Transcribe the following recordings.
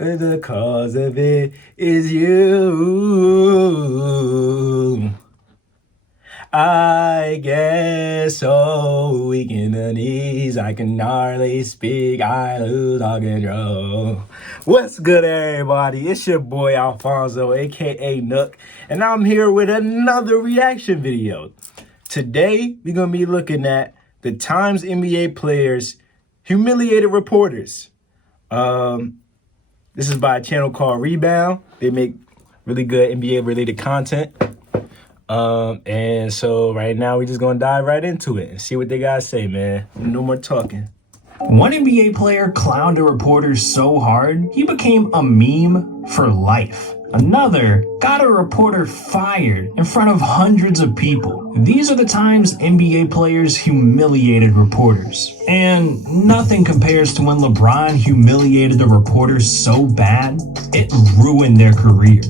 The cause of it is you. I get so weak in the knees, I can hardly speak, I lose all control. What's good, everybody? It's your boy Alphonso, aka Nook, and I'm here with another reaction video. Today, we're going to be looking at the Times NBA players humiliated reporters. This is by a channel called Rebound. They make really good NBA related content. And so right now we're just gonna dive right into it and see what they gotta say, man. No more talking. One NBA player clowned a reporter so hard, he became a meme for life. Another got a reporter fired in front of hundreds of people. These are the times NBA players humiliated reporters. And nothing compares to when LeBron humiliated a reporter so bad, it ruined their career.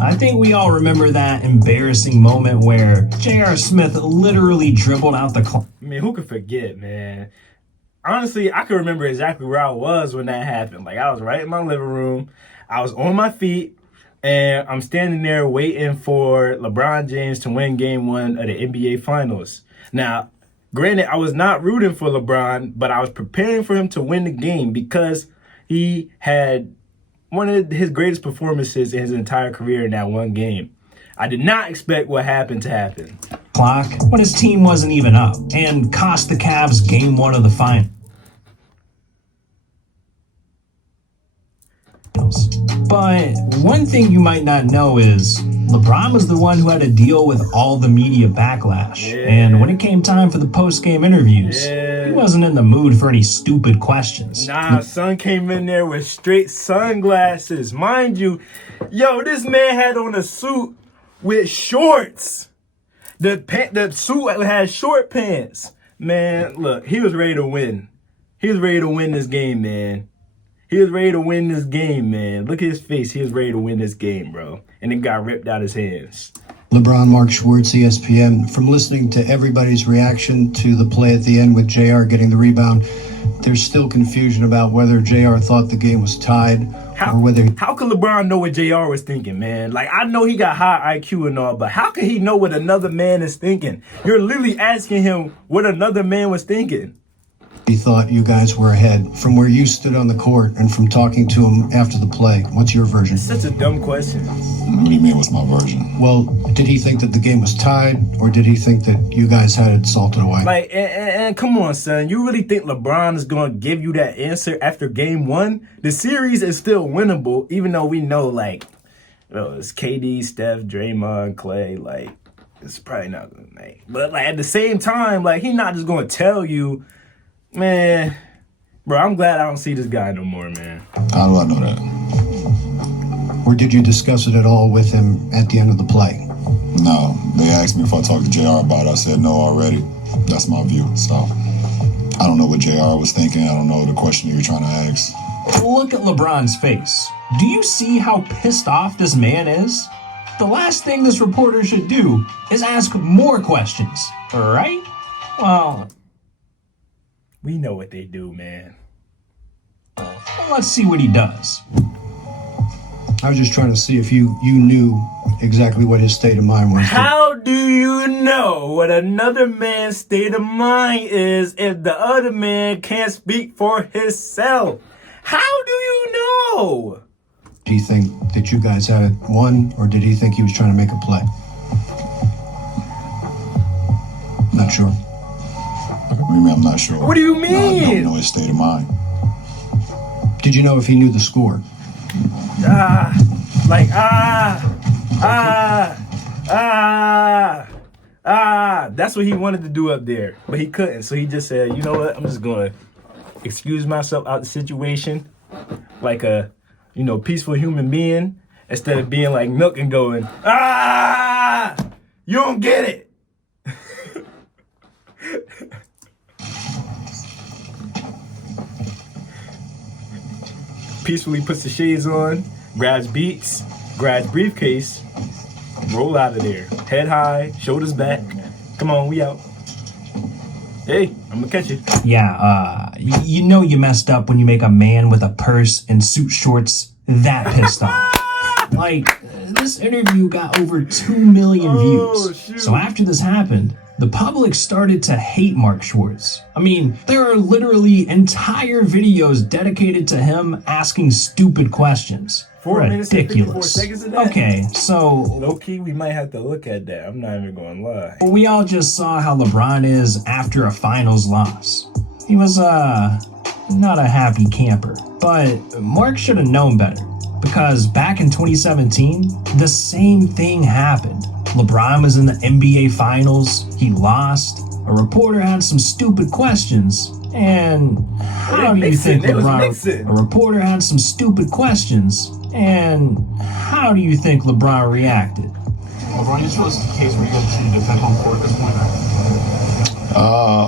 I think we all remember that embarrassing moment where J.R. Smith literally dribbled out the clock. I mean, who could forget, man? Honestly, I can remember exactly where I was when that happened. Like, I was right in my living room. I was on my feet, and I'm standing there waiting for LeBron James to win Game 1 of the NBA Finals. Now, granted, I was not rooting for LeBron, but I was preparing for him to win the game because he had one of his greatest performances in his entire career in that one game. I did not expect what happened to happen. Clock when his team wasn't even up and cost the Cavs Game 1 of the Finals. But one thing you might not know is LeBron was the one who had to deal with all the media backlash. Yeah. And when it came time for the post-game interviews, he wasn't in the mood for any stupid questions. Nah, son came in there with straight sunglasses. Mind you, yo, this man had on a suit with shorts. The suit had short pants. Man, look, he was ready to win. He was ready to win this game, man. He was ready to win this game, man. Look at his face. He was ready to win this game, bro. And it got ripped out his hands. LeBron, Mark Schwartz, ESPN. From listening to everybody's reaction to the play at the end with JR getting the rebound, there's still confusion about whether JR thought the game was tied or whether... How could LeBron know what JR was thinking, man? Like, I know he got high IQ and all, but how can he know what another man is thinking? You're literally asking him what another man was thinking. He thought you guys were ahead from where you stood on the court and from talking to him after the play. What's your version? It's such a dumb question. What do you mean, what's my version? Well, did he think that the game was tied, or did he think that you guys had it salted away? Like, and come on, son. You really think LeBron is going to give you that answer after Game 1? The series is still winnable, even though we know, like, it's KD, Steph, Draymond, Clay. Like, it's probably not going to make. But, like, at the same time, like, he's not just going to tell you, man, bro, I'm glad I don't see this guy no more, man. How do I know that? Or did you discuss it at all with him at the end of the play? No. They asked me if I talked to JR about it. I said no already. That's my view. So I don't know what JR was thinking. I don't know the question you were trying to ask. Look at LeBron's face. Do you see how pissed off this man is? The last thing this reporter should do is ask more questions, right? Well, we know what they do, man. Let's see what he does. I was just trying to see if you knew exactly what his state of mind was. How do you know what another man's state of mind is if the other man can't speak for himself? How do you know? Do you think that you guys had it won, or did he think he was trying to make a play? Not sure. What do you mean I'm not sure? What do you mean? No, I don't know his state of mind. Did you know if he knew the score? That's what he wanted to do up there, but he couldn't. So he just said, you know what? I'm just going to excuse myself out the situation like a, peaceful human being instead of being like Nook and going, you don't get it. Peacefully puts the shades on, grabs beats, grabs briefcase, roll out of there. Head high, shoulders back. Come on, we out. Hey, I'm gonna catch you. Yeah, you know you messed up when you make a man with a purse and suit shorts that pissed off. Like, this interview got over 2 million views. Shoot. So after this happened, the public started to hate Mark Schwartz. I mean, there are literally entire videos dedicated to him asking stupid questions. 4 minutes and 54 Ridiculous. seconds of that? Okay, so Low-key, we might have to look at that. I'm not even going to lie. we all just saw how LeBron is after a finals loss. He was, not a happy camper. But Mark should have known better. Because back in 2017, the same thing happened. LeBron was in the NBA Finals, he lost, a reporter had some stupid questions, and how do you think LeBron... A reporter had some stupid questions, and how do you think LeBron reacted? LeBron, you feel it's the case where you got to defend home court at this point?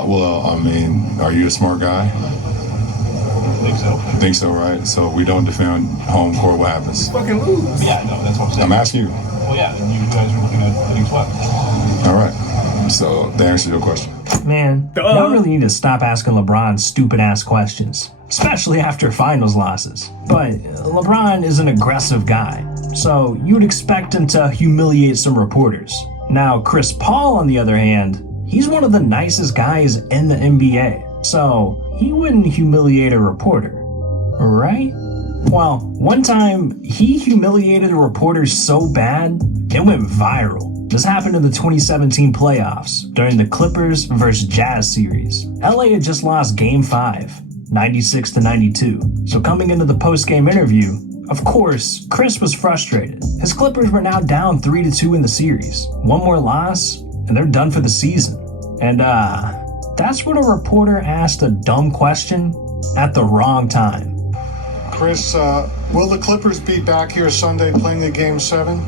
Well, I mean, are you a smart guy? Think so, right? So we don't defend home court, what happens? Fucking lose. Yeah, no, that's what I'm saying. I'm asking you. Well, yeah, you guys are looking at getting swept. All right. So that answers your question. Man, y'all really need to stop asking LeBron stupid-ass questions, especially after finals losses. But LeBron is an aggressive guy, so you'd expect him to humiliate some reporters. Now, Chris Paul, on the other hand, he's one of the nicest guys in the NBA, so he wouldn't humiliate a reporter, right? Well, one time, he humiliated a reporter so bad, it went viral. This happened in the 2017 playoffs during the Clippers vs. Jazz series. LA had just lost Game 5, 96-92. So coming into the post-game interview, of course, Chris was frustrated. His Clippers were now down 3-2 in the series. One more loss, and they're done for the season. And that's when a reporter asked a dumb question at the wrong time. Chris, will the Clippers be back here Sunday playing the Game 7?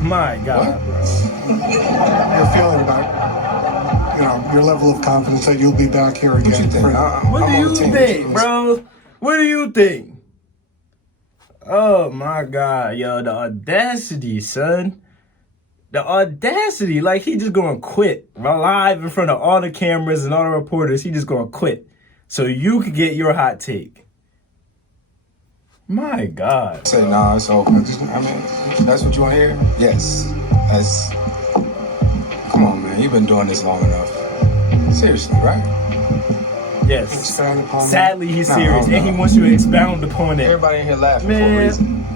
My God, bro. Your feeling about, your level of confidence that you'll be back here again. What you think? What do you think, bro? What do you think? Oh my God, yo, the audacity, son. The audacity, like he just gonna quit live in front of all the cameras and all the reporters. He just gonna quit so you could get your hot take. My God. Say nah, it's over. That's what you want to hear? Yes. Come on, man. You've been doing this long enough. Seriously, right? Yes. Expound upon Sadly, he's serious, and he wants you to expound upon it. Everybody in here laughing for a reason.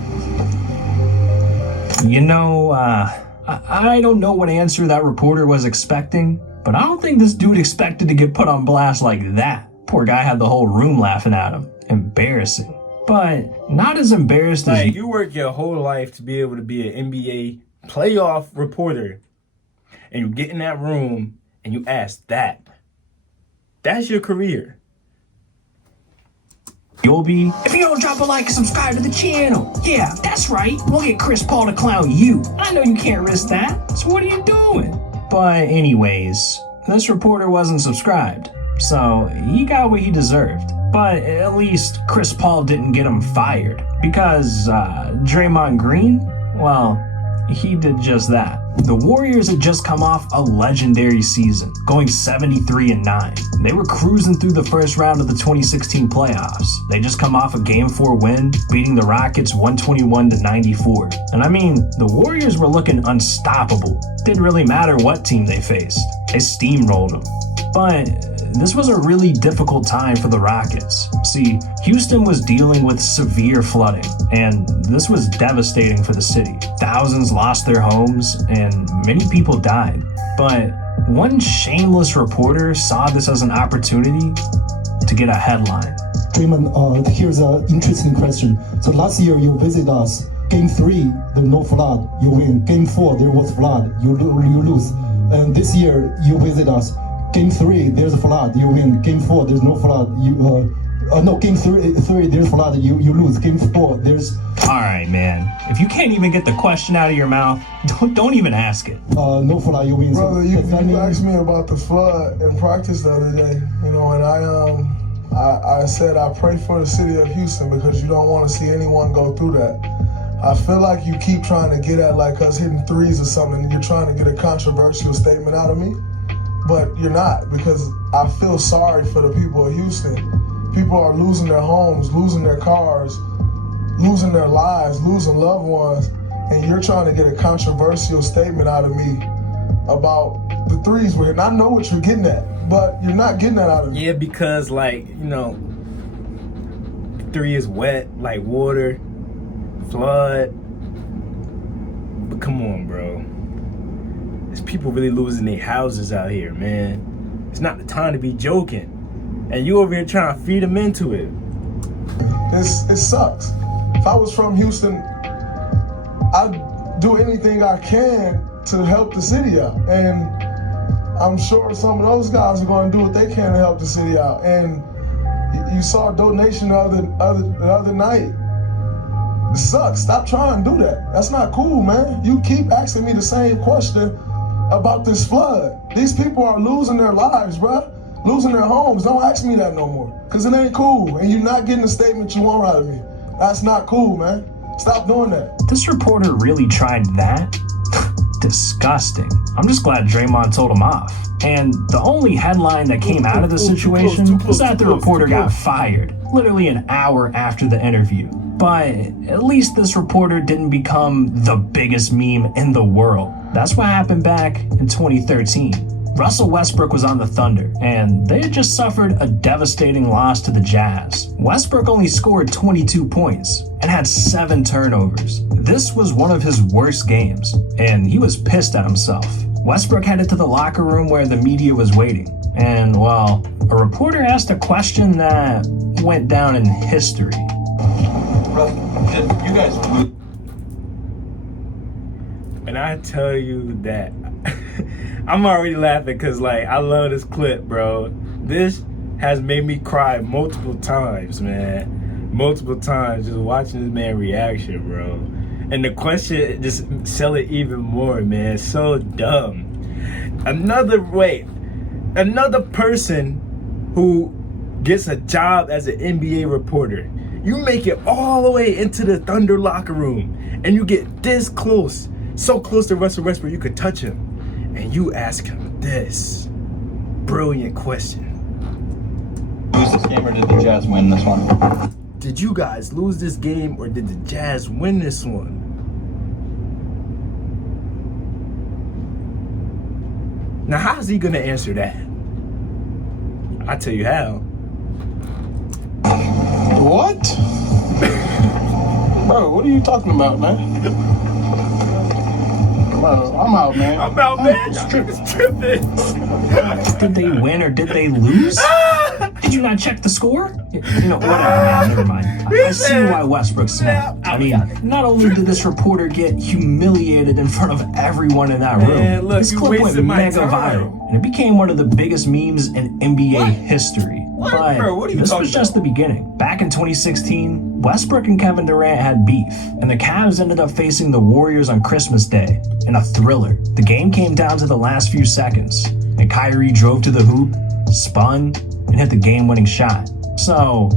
You know, I don't know what answer that reporter was expecting, but I don't think this dude expected to get put on blast like that. Poor guy had the whole room laughing at him. Embarrassing. But not as embarrassed as... Like, you work your whole life to be able to be an NBA playoff reporter, and you get in that room and you ask that. That's your career. You'll be, if you don't drop a like and subscribe to the channel. Yeah, that's right. We'll get Chris Paul to clown you. I know you can't risk that. So what are you doing? But anyways, this reporter wasn't subscribed, so he got what he deserved. But at least Chris Paul didn't get him fired, because Draymond Green, well, he did just that. The Warriors had just come off a legendary season, going 73-9. They were cruising through the first round of the 2016 playoffs. They just come off a Game 4 win, beating the Rockets 121-94. And I mean, the Warriors were looking unstoppable. Didn't really matter what team they faced. They steamrolled them. But this was a really difficult time for the Rockets. See, Houston was dealing with severe flooding, and this was devastating for the city. Thousands lost their homes, and many people died. But one shameless reporter saw this as an opportunity to get a headline. Draymond, here's an interesting question. So last year you visit us. Game 3, there's no flood, you win. Game 4, there was flood, you lose. And this year you visit us. Game 3, there's a flood, you win. Game 4, there's no flood, Game 3, there's flood, you lose. Game 4, there's... Alright, man. If you can't even get the question out of your mouth, don't even ask it. No flood, you win. Brother, you asked me about the flood in practice the other day, and I said I pray for the city of Houston because you don't want to see anyone go through that. I feel like you keep trying to get at like us hitting threes or something, and you're trying to get a controversial statement out of me. But you're not, because I feel sorry for the people of Houston. People are losing their homes, losing their cars, losing their lives, losing loved ones, and you're trying to get a controversial statement out of me about the threes were, and I know what you're getting at, but you're not getting that out of me. Yeah, because like, you know, three is wet like water, flood. But come on, bro. There's people really losing their houses out here, man. It's not the time to be joking. And you over here trying to feed them into it. It sucks. If I was from Houston, I'd do anything I can to help the city out. And I'm sure some of those guys are going to do what they can to help the city out. And you saw a donation the other night. It sucks. Stop trying to do that. That's not cool, man. You keep asking me the same question about this flood. These people are losing their lives, bruh. Losing their homes. Don't ask me that no more. Because it ain't cool. And you're not getting the statement you want out of me. That's not cool, man. Stop doing that. This reporter really tried that? Disgusting. I'm just glad Draymond told him off. And the only headline that came out of the situation was that the reporter got fired, literally an hour after the interview. But at least this reporter didn't become the biggest meme in the world. That's what happened back in 2013. Russell Westbrook was on the Thunder, and they had just suffered a devastating loss to the Jazz. Westbrook only scored 22 points and had 7 turnovers. This was one of his worst games, and he was pissed at himself. Westbrook headed to the locker room where the media was waiting, and, well, a reporter asked a question that went down in history. Did you guys... And I tell you that I'm already laughing because, like, I love this clip, bro. This has made me cry multiple times, man. Multiple times just watching this man reaction, bro. And the question just sell it even more, man. So dumb. Another person who gets a job as an NBA reporter. You make it all the way into the Thunder locker room and you get this close. So close to Russell Westbrook you could touch him. And you ask him this brilliant question. Lose this game or did the Jazz win this one? Did you guys lose this game or did the Jazz win this one? Now, how's he gonna answer that? I'll tell you how. What? Bro, what are you talking about, man? Bro, I'm out, man. I'm out, man. It's tripping. Did they win or did they lose? Did you not check the score? You know, whatever, man, never mind. I see why Westbrook snapped. I mean, not only did this reporter get humiliated in front of everyone in that room, Man, look, this you clip went wasted my mega time. viral, and it became one of the biggest memes in NBA history. But Bro, what are you this talking was just the beginning. Back in 2016, Westbrook and Kevin Durant had beef, and the Cavs ended up facing the Warriors on Christmas Day in a thriller. The game came down to the last few seconds, and Kyrie drove to the hoop, spun, and hit the game-winning shot. So,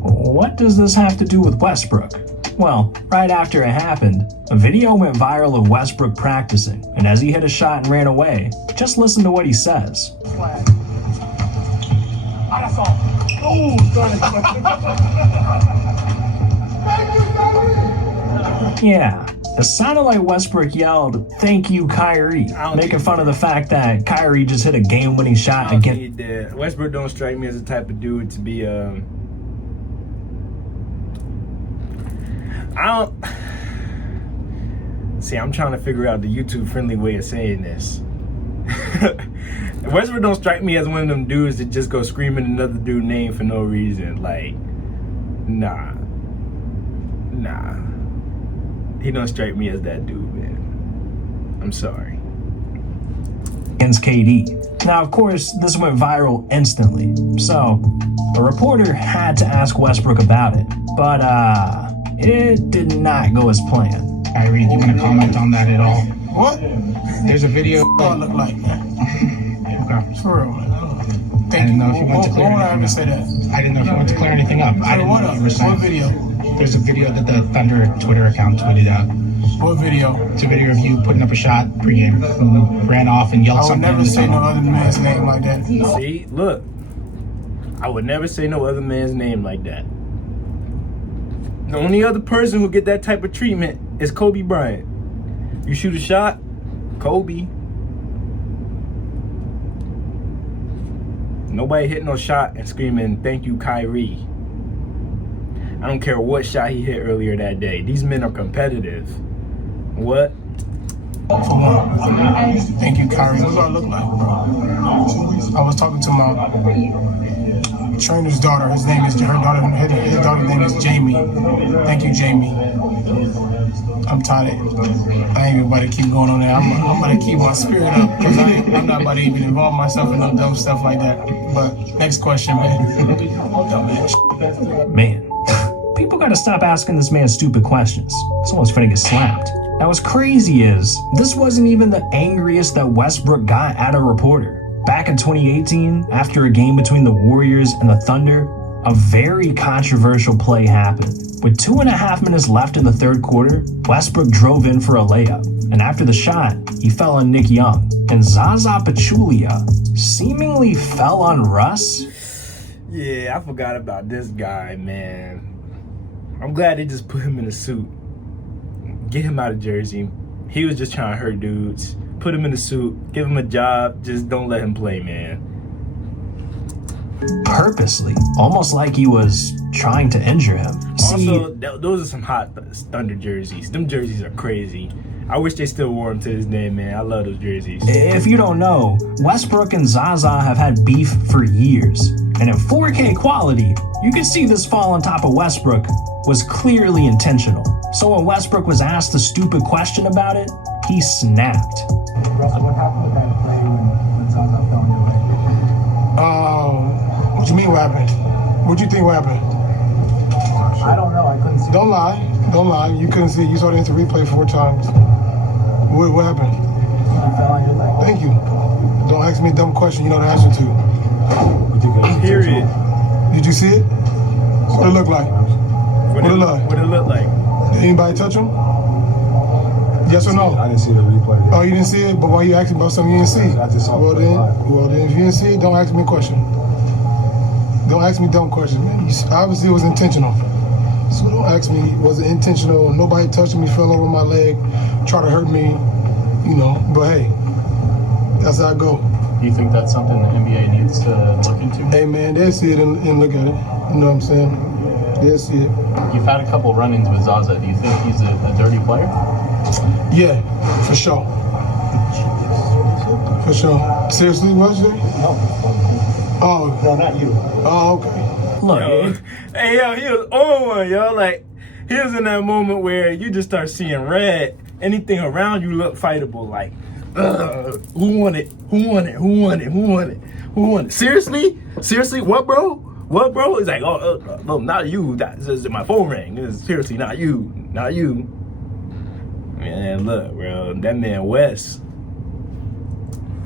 what does this have to do with Westbrook? Well, right after it happened, a video went viral of Westbrook practicing, and as he hit a shot and ran away, just listen to what he says. Yeah, it sounded like Westbrook yelled, "Thank you, Kyrie," making fun of the fact that Kyrie just hit a game-winning shot against. Westbrook don't strike me as the type of dude to be I'm trying to figure out the YouTube-friendly way of saying this. Westbrook don't strike me as one of them dudes that just go screaming another dude's name for no reason. Like, nah. He don't strike me as that dude, man. I'm sorry. Against KD. Now, of course, this went viral instantly, so a reporter had to ask Westbrook about it, but it did not go as planned. Kyrie, you gonna comment on that at all? What? There's a video. What it look like, man? Okay. For real, man. I didn't know if you wanted to clear What would I anything have to say up. that? I didn't know if you wanted to clear anything up. I didn't know what you were saying. What video? There's a video that the Thunder Twitter account tweeted out. What video? It's a video of you putting up a shot pregame. Ran off and yelled I would something. never say no other man's name like that. See, look. I would never say no other man's name like that. The only other person who get that type of treatment is Kobe Bryant. You shoot a shot, Kobe. Nobody hit no shot and screaming, "Thank you, Kyrie." I don't care what shot he hit earlier that day. These men are competitive. What? For one, thank you, Kyrie. What do I look like, bro? I was talking to my trainer's daughter. Her daughter's name is Jamie. Thank you, Jamie. I'm tired. I ain't about to keep going on there. I'm about to keep my spirit up because I'm not about to even involve myself in no dumb stuff like that. But next question, man. Man, people gotta stop asking this man stupid questions. Someone's finna get slapped. Now what's crazy is, this wasn't even the angriest that Westbrook got at a reporter. Back in 2018, after a game between the Warriors and the Thunder, a very controversial play happened. With 2.5 minutes left in the third quarter, Westbrook drove in for a layup, and after the shot, he fell on Nick Young, and Zaza Pachulia seemingly fell on Russ. Yeah, I forgot about this guy, man. I'm glad they just put him in a suit. Get him out of Jersey. He was just trying to hurt dudes. Put him in a suit. Give him a job. Just don't let him play, man. Purposely. Almost like he was trying to injure him. Also, those are some hot Thunder jerseys. Them jerseys are crazy. I wish they still wore them to this day, man. I love those jerseys. If you don't know, Westbrook and Zaza have had beef for years. And in 4K quality, you can see this fall on top of Westbrook was clearly intentional. So when Westbrook was asked a stupid question about it, he snapped. Russell, what happened with that play when Zaza fell on your leg? What you mean what happened? What you think what happened? I don't know. I couldn't see. Don't lie. Don't lie. You couldn't see it. You saw it in the replay 4 times. What happened? You fell on your leg. Thank you. Don't ask me a dumb question you know the answer to. Period. Did you see it? What it look like? What it look like? Did anybody touch him? Yes or no? I didn't see the replay. Oh, you didn't see it? But why you asking about something you didn't see? I just saw it live. Well then, if you didn't see it, don't ask me a question. Don't ask me dumb questions, man. Obviously, it was intentional. So don't ask me, was it intentional? Nobody touched me, fell over my leg, tried to hurt me, But hey, that's how I go. Do you think that's something the NBA needs to look into? Hey, man, they'll see it and look at it. You know what I'm saying? They'll see it. You've had a couple run-ins with Zaza. Do you think he's a dirty player? Yeah, for sure. For sure. Seriously, was there? No. Oh. No, not you. Oh, okay. Look, Hey, yo, he was on one, yo. Like, he was in that moment where you just start seeing red. Anything around you look fightable. Like, who won it? Who won it? Who won it? Who won it? Who won it? Seriously? Seriously? What, bro? What, bro? It's like, no, not you. This is my phone ring. It's seriously not you. Not you. Man, look, bro. That man West.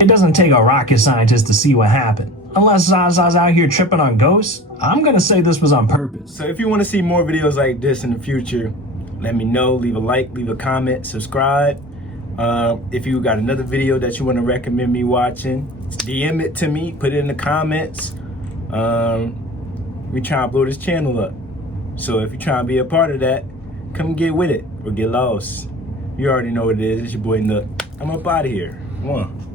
it doesn't take a rocket scientist to see what happened. Unless Zaza's out here tripping on ghosts, I'm gonna say this was on purpose. So if you want to see more videos like this in the future, let me know. Leave a like, leave a comment, subscribe. If you got another video that you want to recommend me watching, DM it to me, put it in the comments. We try to blow this channel up. So if you're trying to be a part of that, come get with it or get lost. You already know what it is. It's your boy Nook. I'm up out of here. One.